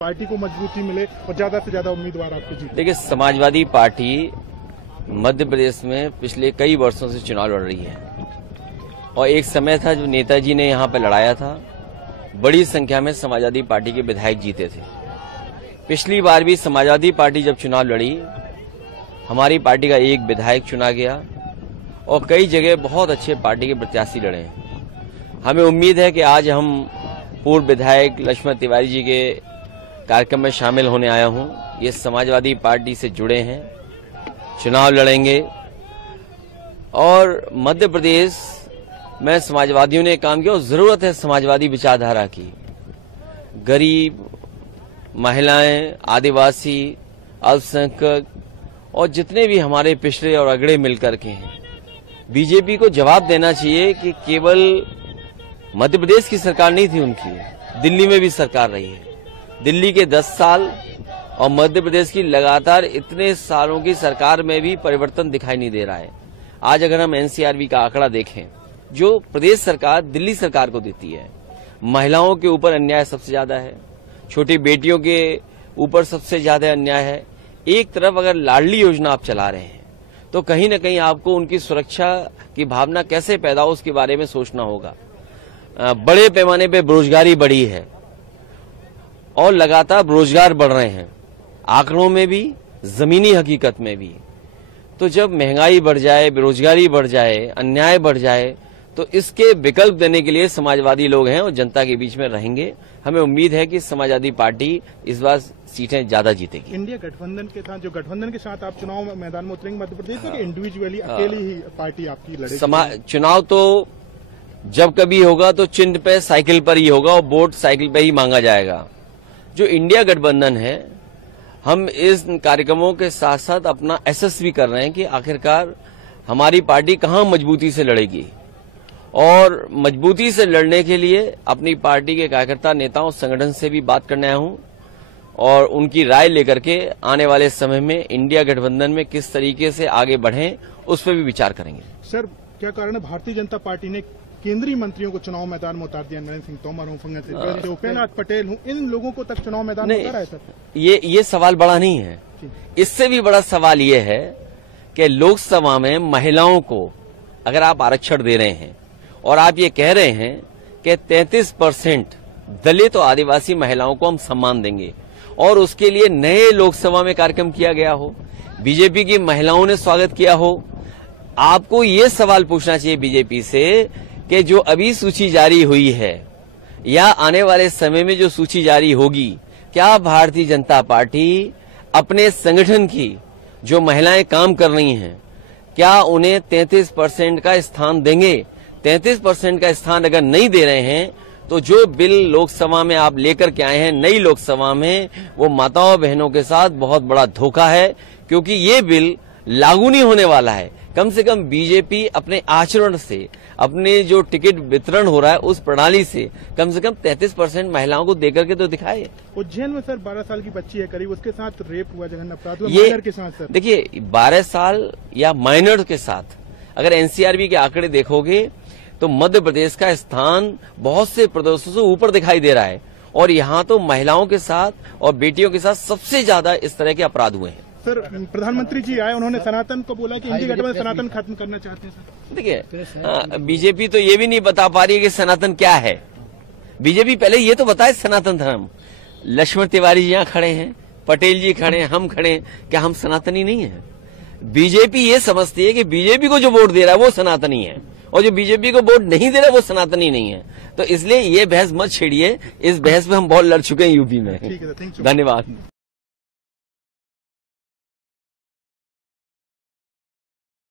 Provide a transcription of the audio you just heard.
Party को मजबूती मिले और ज्यादा से ज्यादा उम्मीदवार आपको जीते। देखिए, समाजवादी पार्टी मध्य प्रदेश में पिछले कई वर्षों से चुनाव लड़ रही है और एक समय था जो नेताजी ने यहाँ पर लड़ाया था, बड़ी संख्या में समाजवादी पार्टी के विधायक जीते थे। पिछली बार भी समाजवादी पार्टी जब चुनाव लड़ी, हमारी पार्टी का एक विधायक चुना गया और कई जगह बहुत अच्छे पार्टी के प्रत्याशी लड़े हैं। हमें उम्मीद है कि आज हम पूर्व विधायक लक्ष्मण तिवारी जी के कार्यक्रम में शामिल होने आया हूं। ये समाजवादी पार्टी से जुड़े हैं, चुनाव लड़ेंगे और मध्य प्रदेश में समाजवादियों ने काम किया और जरूरत है समाजवादी विचारधारा की। गरीब, महिलाएं, आदिवासी, अल्पसंख्यक और जितने भी हमारे पिछड़े और अगड़े मिलकर के हैं, बीजेपी को जवाब देना चाहिए कि केवल मध्य प्रदेश की सरकार नहीं थी उनकी, दिल्ली में भी सरकार रही है। दिल्ली के 10 साल और मध्य प्रदेश की लगातार इतने सालों की सरकार में भी परिवर्तन दिखाई नहीं दे रहा है। आज अगर हम एनसीआरबी का आंकड़ा देखें जो प्रदेश सरकार दिल्ली सरकार को देती है, महिलाओं के ऊपर अन्याय सबसे ज्यादा है, छोटी बेटियों के ऊपर सबसे ज्यादा अन्याय है। एक तरफ अगर लाडली योजना आप चला रहे हैं तो कहीं न कहीं आपको उनकी सुरक्षा की भावना कैसे पैदा हो उसके बारे में सोचना होगा। बड़े पैमाने पे बेरोजगारी बढ़ी है और लगातार रोजगार बढ़ रहे हैं, आंकड़ों में भी, जमीनी हकीकत में भी। तो जब महंगाई बढ़ जाए, बेरोजगारी बढ़ जाए, अन्याय बढ़ जाए, तो इसके विकल्प देने के लिए समाजवादी लोग हैं और जनता के बीच में रहेंगे। हमें उम्मीद है कि समाजवादी पार्टी इस बार सीटें ज्यादा जीतेगी। इंडिया गठबंधन के साथ, जो गठबंधन के साथ आप चुनाव मैदान में उतरेंगे मध्य प्रदेश में, इंडिविजुअली अकेली ही पार्टी आपकी लड़ेगी? चुनाव तो जब कभी होगा तो चिन्ह पे साइकिल पर ही होगा और वोट साइकिल पे ही मांगा जाएगा। जो इंडिया गठबंधन है, हम इस कार्यक्रमों के साथ साथ अपना एसेस भी कर रहे हैं कि आखिरकार हमारी पार्टी कहां मजबूती से लड़ेगी, और मजबूती से लड़ने के लिए अपनी पार्टी के कार्यकर्ता, नेताओं, संगठन से भी बात करने आया हूं और उनकी राय लेकर के आने वाले समय में इंडिया गठबंधन में किस तरीके से आगे बढ़ें उस पर भी विचार करेंगे। सर, क्या कारण है भारतीय जनता पार्टी ने केंद्रीय मंत्रियों को चुनाव मैदान में उतार दिया? नरेंद्र सिंह तोमर हूं, फंगत सिंह, उपेंद्र पटेल हूं, इन लोगों को तक चुनाव मैदान में उतारा है? सर, ये सवाल बड़ा नहीं है। इससे भी बड़ा सवाल ये है कि लोकसभा में महिलाओं को अगर आप आरक्षण दे रहे हैं और आप ये कह रहे हैं कि 33% दलित और आदिवासी महिलाओं को हम सम्मान देंगे और उसके लिए नए लोकसभा में कार्यक्रम किया गया हो, बीजेपी की महिलाओं ने स्वागत किया हो, आपको ये सवाल पूछना चाहिए बीजेपी से कि जो अभी सूची जारी हुई है या आने वाले समय में जो सूची जारी होगी, क्या भारतीय जनता पार्टी अपने संगठन की जो महिलाएं काम कर रही हैं, क्या उन्हें 33% का स्थान देंगे? 33% का स्थान अगर नहीं दे रहे हैं तो जो बिल लोकसभा में आप लेकर के आए हैं नई लोकसभा में, वो माताओं बहनों के साथ बहुत बड़ा धोखा है, क्योंकि ये बिल लागू नहीं होने वाला है। कम से कम बीजेपी अपने आचरण से, अपने जो टिकट वितरण हो रहा है उस प्रणाली से कम 33% महिलाओं को देकर के तो दिखाए। उज्जैन में सर 12 साल की बच्ची है करीब, उसके साथ रेप हुआ, जघन्य अपराध हुआ माइनर के साथ। सर देखिए, 12 साल या माइनर के साथ अगर एनसीआरबी के आंकड़े देखोगे तो मध्य प्रदेश का स्थान बहुत से प्रदेशों से ऊपर दिखाई दे रहा है और यहाँ तो महिलाओं के साथ और बेटियों के साथ सबसे ज्यादा इस तरह के अपराध हुए हैं। सर, प्रधानमंत्री जी आए, उन्होंने सनातन को बोला कि इंडिया गठबंधन सनातन खत्म करना चाहते हैं। सर देखिए, बीजेपी तो ये भी नहीं बता पा रही है कि सनातन क्या है। बीजेपी पहले ये तो बताए सनातन धर्म। लक्ष्मण तिवारी जी यहाँ खड़े हैं, पटेल जी खड़े हैं, हम खड़े हैं, क्या हम सनातनी नहीं है? बीजेपी ये समझती है कि बीजेपी को जो वोट दे रहा है वो सनातनी है और जो बीजेपी को वोट नहीं दे रहा वो सनातनी नहीं है। तो इसलिए ये बहस मत छेड़िए, इस बहस में हम बहुत लड़ चुके हैं यूपी में। ठीक है, धन्यवाद।